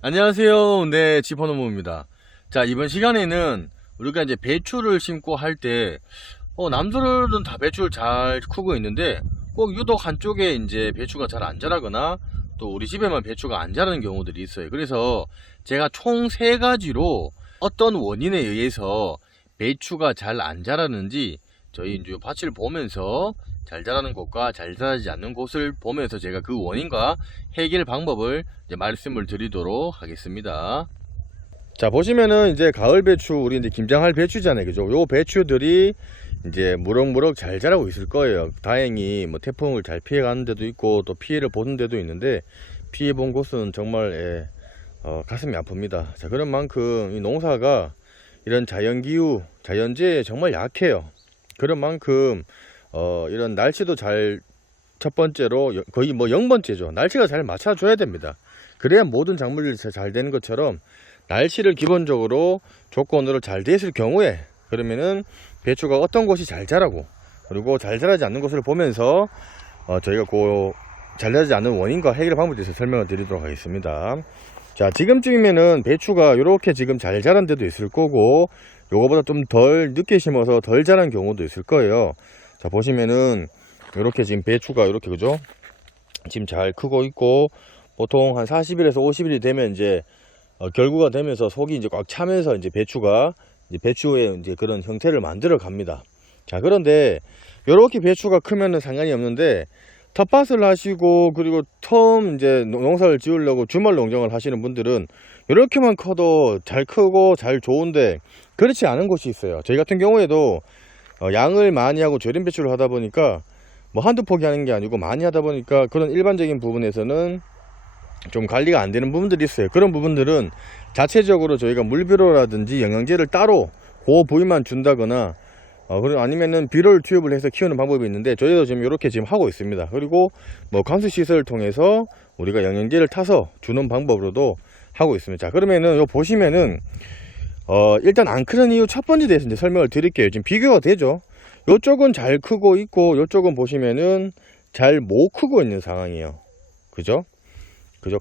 안녕하세요. 네, 지퍼노무입니다. 자, 이번 시간에는 우리가 이제 배추를 심고 할 때, 남들은 다 배추를 잘 크고 있는데, 꼭 유독 한쪽에 이제 배추가 잘 안 자라거나, 또 우리 집에만 배추가 안 자라는 경우들이 있어요. 그래서 제가 총 3가지로 어떤 원인에 의해서 배추가 잘 안 자라는지, 저희 이제 밭을 보면서 잘 자라는 곳과 잘 자라지 않는 곳을 보면서 제가 그 원인과 해결 방법을 이제 말씀을 드리도록 하겠습니다. 자, 보시면은 이제 가을 배추, 우리 이제 김장할 배추잖아요. 그죠? 요 배추들이 이제 무럭무럭 잘 자라고 있을 거예요. 다행히 뭐 태풍을 잘 피해 가는 데도 있고 또 피해를 보는 데도 있는데, 피해 본 곳은 정말 가슴이 아픕니다. 자, 그런 만큼 이 농사가 이런 자연기후, 자연재해에 정말 약해요. 그런 만큼 이런 날씨도 첫 번째로 거의 뭐 0번째죠. 날씨가 잘 맞춰줘야 됩니다. 그래야 모든 작물들이 잘 되는 것처럼 날씨를 기본적으로 조건으로 잘 됐을 경우에, 그러면은 배추가 어떤 곳이 잘 자라고, 그리고 잘 자라지 않는 곳을 보면서 저희가 잘 자라지 않는 원인과 해결 방법에 대해서 설명을 드리도록 하겠습니다. 자, 지금쯤이면은 배추가 이렇게 지금 잘 자란 데도 있을 거고, 요거보다 좀 덜 늦게 심어서 덜 자란 경우도 있을 거예요. 자, 보시면은 이렇게 지금 배추가 이렇게, 그죠? 지금 잘 크고 있고, 보통 한 40일에서 50일이 되면 이제 결구가 되면서 속이 이제 꽉 차면서 이제 배추가 이제 배추의 이제 그런 형태를 만들어 갑니다. 자, 그런데 이렇게 배추가 크면은 상관이 없는데, 텃밭을 하시고 그리고 처음 이제 농사를 지으려고 주말 농장을 하시는 분들은 이렇게만 커도 잘 크고 잘 좋은데, 그렇지 않은 곳이 있어요. 저희 같은 경우에도 양을 많이 하고 절임 배추를 하다 보니까 뭐 한두 포기 하는 게 아니고 많이 하다 보니까 그런 일반적인 부분에서는 좀 관리가 안 되는 부분들이 있어요. 그런 부분들은 자체적으로 저희가 물비료라든지 영양제를 따로 그 부위만 준다거나, 그리고 아니면은 비료를 투입을 해서 키우는 방법이 있는데, 저희도 지금 이렇게 지금 하고 있습니다. 그리고 뭐 관수 시설을 통해서 우리가 영양제를 타서 주는 방법으로도 하고 있습니다. 자, 그러면은 요 보시면은 일단 안 크는 이유 첫 번째 대해서 이제 설명을 드릴게요. 지금 비교가 되죠. 요쪽은 잘 크고 있고 요쪽은 보시면은 잘 못 크고 있는 상황이에요. 그죠?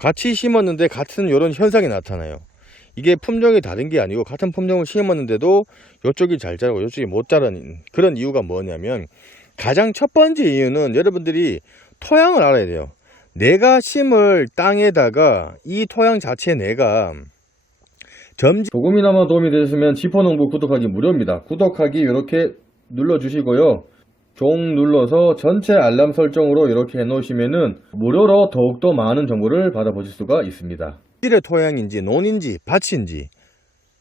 같이 심었는데 같은 이런 현상이 나타나요. 이게 품종이 다른 게 아니고 같은 품종을 심었는데도 요쪽이 잘 자라고 요쪽이 못 자라는 그런 이유가 뭐냐면, 가장 첫 번째 이유는 여러분들이 토양을 알아야 돼요. 내가 심을 땅에다가 이 토양 자체 내가 조금이나마 도움이 되셨으면 지포농부 구독하기 무료입니다. 구독하기 이렇게 눌러주시고요. 종 눌러서 전체 알람 설정으로 이렇게 해놓으시면은 무료로 더욱더 많은 정보를 받아보실 수가 있습니다. 실의 토양인지 논인지 밭인지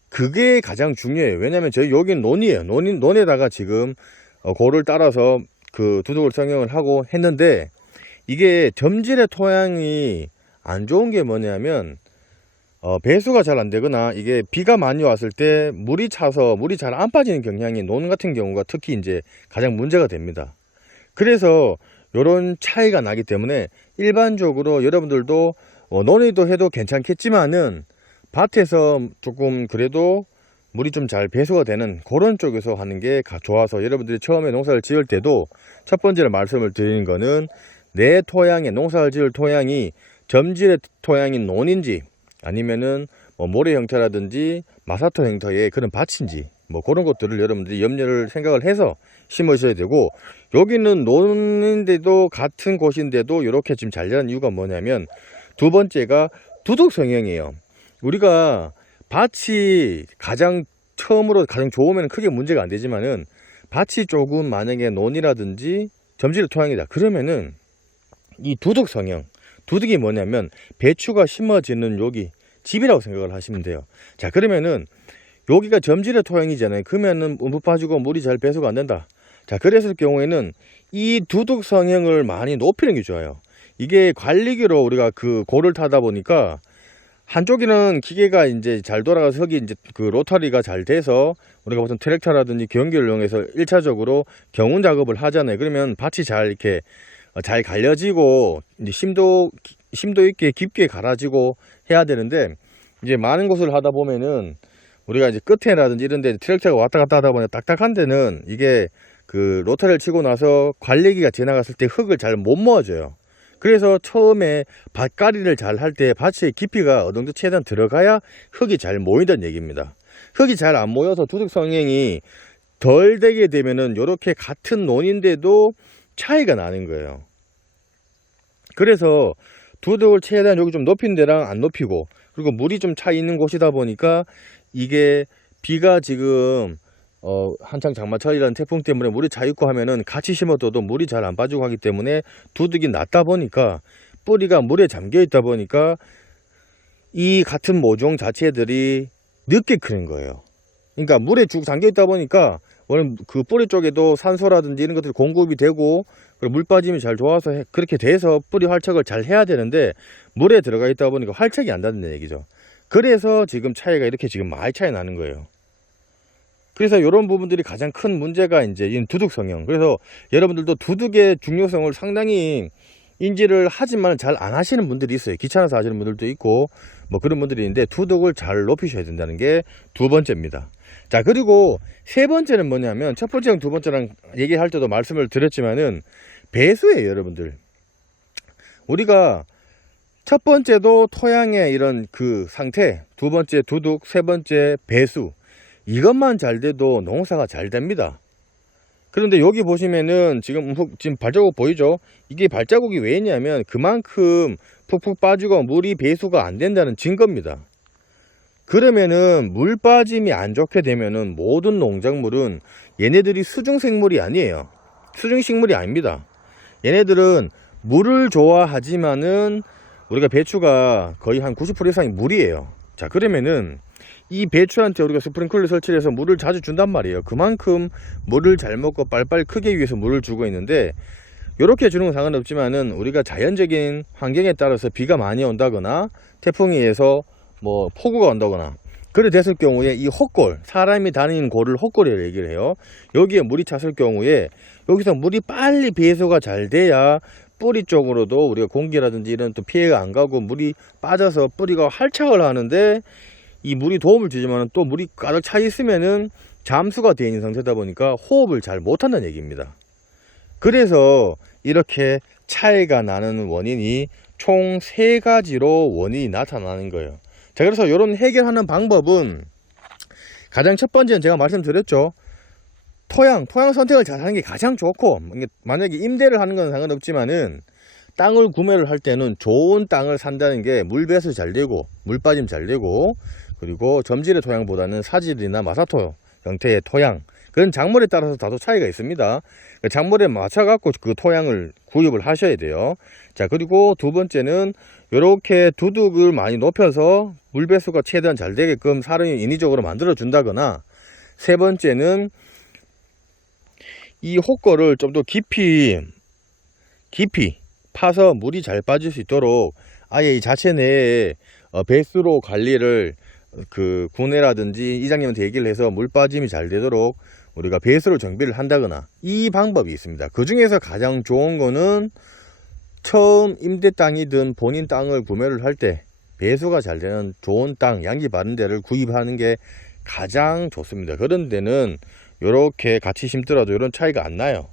그게 가장 중요해요. 왜냐면 저희 여기는 논이에요. 논에다가 지금 고를 따라서 그 두둑을 성형을 하고 했는데, 이게 점질의 토양이 안 좋은 게 뭐냐면 배수가 잘 안 되거나, 이게 비가 많이 왔을 때 물이 차서 물이 잘 안 빠지는 경향이 논 같은 경우가 특히 이제 가장 문제가 됩니다. 그래서 이런 차이가 나기 때문에 일반적으로 여러분들도 논에도 해도 괜찮겠지만은 밭에서 조금 그래도 물이 좀 잘 배수가 되는 그런 쪽에서 하는 게 좋아서, 여러분들이 처음에 농사를 지을 때도 첫 번째로 말씀을 드리는 거는 내 토양에, 농사를 지을 토양이 점질의 토양인 논인지 아니면은 뭐 모래 형태라든지 마사토 형태의 그런 밭인지 뭐 그런 것들을 여러분들이 염려를 생각을 해서 심으셔야 되고, 여기는 논인데도 같은 곳인데도 이렇게 지금 잘 자란 이유가 뭐냐면, 두 번째가 두둑 성형이에요. 우리가 밭이 처음으로 가장 좋으면 크게 문제가 안 되지만은, 밭이 조금 만약에 논이라든지 점질 토양이다 그러면은 이 두둑 성형, 두둑이 뭐냐면 배추가 심어지는 여기 집이라고 생각을 하시면 돼요. 자, 그러면은 여기가 점질의 토양이잖아요. 그러면은 움푹 빠지고 물이 잘 배수가 안 된다. 자, 그랬을 경우에는 이 두둑 성형을 많이 높이는 게 좋아요. 이게 관리기로 우리가 그 고를 타다 보니까 한쪽에는 기계가 이제 잘 돌아가서 여기 이제 그 로터리가 잘 돼서 우리가 보통 트랙터라든지 경기를 이용해서 1차적으로 경운 작업을 하잖아요. 그러면 밭이 잘 이렇게 잘 갈려지고 이제 심도 있게 깊게 갈아지고 해야 되는데, 이제 많은 곳을 하다 보면은 우리가 이제 끝에라든지 이런 데 트랙터가 왔다 갔다 하다 보면 딱딱한 데는 이게 그 로터리를 치고 나서 관리기가 지나갔을 때 흙을 잘 못 모아줘요. 그래서 처음에 밭가리를 잘 할 때 밭의 깊이가 어느 정도 최대한 들어가야 흙이 잘 모인다는 얘기입니다. 흙이 잘 안 모여서 두둑 성형이 덜 되게 되면은 이렇게 같은 논인데도 차이가 나는 거예요. 그래서 두둑을 최대한 여기 좀 높인 데랑 안 높이고, 그리고 물이 좀 차 있는 곳이다 보니까 이게 비가 지금 한창 장마철이라는 태풍 때문에 물이 차 있고 하면은 같이 심어둬도 물이 잘 안 빠지고 하기 때문에 두둑이 낮다 보니까 뿌리가 물에 잠겨 있다 보니까 이 같은 모종 자체들이 늦게 크는 거예요. 그러니까 물에 쭉 잠겨 있다 보니까 원래 그 뿌리 쪽에도 산소라든지 이런 것들이 공급이 되고, 그리고 물 빠짐이 잘 좋아서 그렇게 돼서 뿌리 활착을 잘 해야 되는데 물에 들어가 있다 보니까 활착이 안 된다는 얘기죠. 그래서 지금 차이가 이렇게 지금 많이 차이 나는 거예요. 그래서 이런 부분들이 가장 큰 문제가 이제 이 두둑 성형. 그래서 여러분들도 두둑의 중요성을 상당히 인지를 하지만 잘 안 하시는 분들이 있어요. 귀찮아서 하시는 분들도 있고 뭐 그런 분들이 있는데, 두둑을 잘 높이셔야 된다는 게 두 번째입니다. 자, 그리고 세 번째는 뭐냐면, 첫 번째랑 두 번째랑 얘기할 때도 말씀을 드렸지만은 배수예요. 여러분들, 우리가 첫 번째도 토양의 이런 그 상태, 두 번째 두둑, 세 번째 배수, 이것만 잘 돼도 농사가 잘 됩니다. 그런데 여기 보시면은 지금 발자국 보이죠? 이게 발자국이 왜 있냐면 그만큼 푹푹 빠지고 물이 배수가 안 된다는 증거입니다. 그러면은 물 빠짐이 안 좋게 되면은 모든 농작물은 얘네들이 수중생물이 아니에요. 수중식물이 아닙니다. 얘네들은 물을 좋아하지만은 우리가 배추가 거의 한 90% 이상이 물이에요. 자, 그러면은 이 배추한테 우리가 스프링클러 설치를 해서 물을 자주 준단 말이에요. 그만큼 물을 잘 먹고 빨리빨리 크게 위해서 물을 주고 있는데, 이렇게 주는 건 상관없지만은 우리가 자연적인 환경에 따라서 비가 많이 온다거나 태풍에 의해서 뭐 폭우가 온다거나 그래 됐을 경우에 이 헛골, 사람이 다니는 골을 헛골이라고 얘기를 해요. 여기에 물이 찼을 경우에 여기서 물이 빨리 배수가 잘 돼야 뿌리 쪽으로도 우리가 공기라든지 이런 또 피해가 안 가고 물이 빠져서 뿌리가 활착을 하는데, 이 물이 도움을 주지만 또 물이 가득 차 있으면은 잠수가 되어 있는 상태다 보니까 호흡을 잘 못한다는 얘기입니다. 그래서 이렇게 차이가 나는 원인이 총 3가지로 원인이 나타나는 거예요. 자, 그래서 이런 해결하는 방법은 가장 첫 번째는 제가 말씀드렸죠. 토양 선택을 잘 하는 게 가장 좋고, 만약에 임대를 하는 건 상관없지만은 땅을 구매를 할 때는 좋은 땅을 산다는 게 물 배수 잘 되고 물 빠짐 잘 되고, 그리고 점질의 토양보다는 사질이나 마사토 형태의 토양, 그런 작물에 따라서 다소 차이가 있습니다. 작물에 맞춰 갖고 그 토양을 구입을 하셔야 돼요. 자, 그리고 두 번째는 이렇게 두둑을 많이 높여서 물 배수가 최대한 잘 되게끔 사람이 인위적으로 만들어 준다거나, 세 번째는 이 헛골을 좀 더 깊이 파서 물이 잘 빠질 수 있도록 아예 이 자체 내에 배수로 관리를 그 군내라든지 이장님한테 얘기를 해서 물 빠짐이 잘 되도록 우리가 배수로 정비를 한다거나, 이 방법이 있습니다. 그 중에서 가장 좋은 거는 처음 임대 땅이든 본인 땅을 구매를 할 때 배수가 잘 되는 좋은 땅, 양기 바른 데를 구입하는 게 가장 좋습니다. 그런 데는 이렇게 같이 심더라도 이런 차이가 안 나요.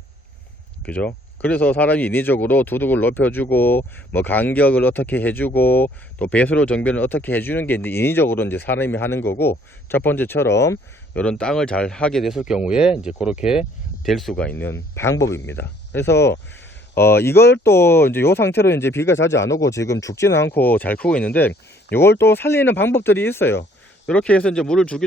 그죠? 그래서 사람이 인위적으로 두둑을 높여주고 뭐 간격을 어떻게 해주고 또 배수로 정비를 어떻게 해주는 게 인위적으로 이제 사람이 하는 거고, 첫 번째처럼 이런 땅을 잘 하게 됐을 경우에 이제 그렇게 될 수가 있는 방법입니다. 그래서 이걸 또 이제 요 상태로 이제 비가 자주 안 오고 지금 죽지는 않고 잘 크고 있는데, 이걸 또 살리는 방법들이 있어요. 이렇게 해서 이제 물을 쭉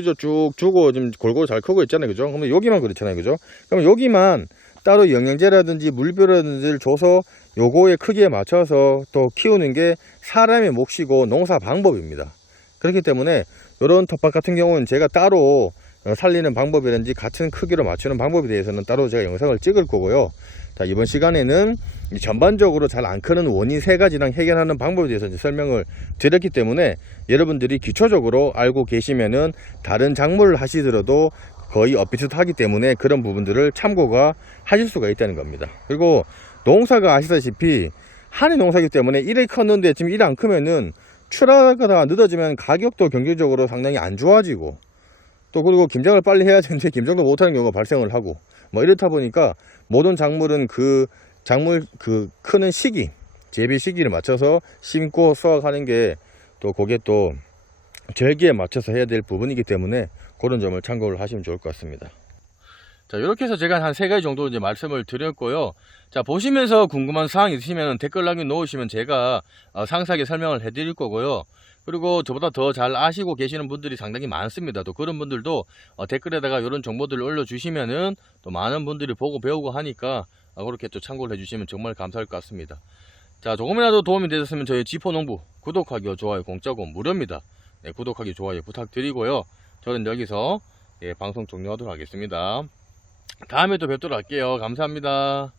주고 지금 골고루 잘 크고 있잖아요. 그죠? 그러면 여기만 그렇잖아요. 그죠? 그러면 여기만 따로 영양제라든지 물비라든지를 줘서 요거의 크기에 맞춰서 또 키우는 게 사람의 몫이고 농사 방법입니다. 그렇기 때문에 이런 텃밭 같은 경우는 제가 따로 살리는 방법이라든지 같은 크기로 맞추는 방법에 대해서는 따로 제가 영상을 찍을 거고요. 자, 이번 시간에는 전반적으로 잘 안 크는 원인 3가지랑 해결하는 방법에 대해서 이제 설명을 드렸기 때문에, 여러분들이 기초적으로 알고 계시면은 다른 작물을 하시더라도 거의 비슷하기 때문에 그런 부분들을 참고가 하실 수가 있다는 겁니다. 그리고 농사가 아시다시피 한해 농사이기 때문에 일이 컸는데 지금 일이 안 크면은 출하가 늦어지면 가격도 경제적으로 상당히 안 좋아지고, 또 그리고 김장을 빨리 해야 되는데 김장도 못하는 경우가 발생을 하고 뭐 이렇다 보니까 모든 작물은 그 작물 그 크는 시기, 재배 시기를 맞춰서 심고 수확하는 게 또 그게 또 절기에 맞춰서 해야 될 부분이기 때문에 그런 점을 참고를 하시면 좋을 것 같습니다. 자, 이렇게 해서 제가 한 3가지 정도 이제 말씀을 드렸고요. 자, 보시면서 궁금한 사항 있으시면 댓글 남겨놓으시면 제가 상세하게 설명을 해드릴 거고요. 그리고 저보다 더 잘 아시고 계시는 분들이 상당히 많습니다. 또 그런 분들도 댓글에다가 이런 정보들을 올려주시면은 또 많은 분들이 보고 배우고 하니까 그렇게 또 참고를 해주시면 정말 감사할 것 같습니다. 자, 조금이라도 도움이 되셨으면 저희 지포농부 구독하기와 좋아요 공짜고 무료입니다. 네, 구독하기 좋아요 부탁드리고요. 저는 여기서 방송 종료하도록 하겠습니다. 다음에 또 뵙도록 할게요. 감사합니다.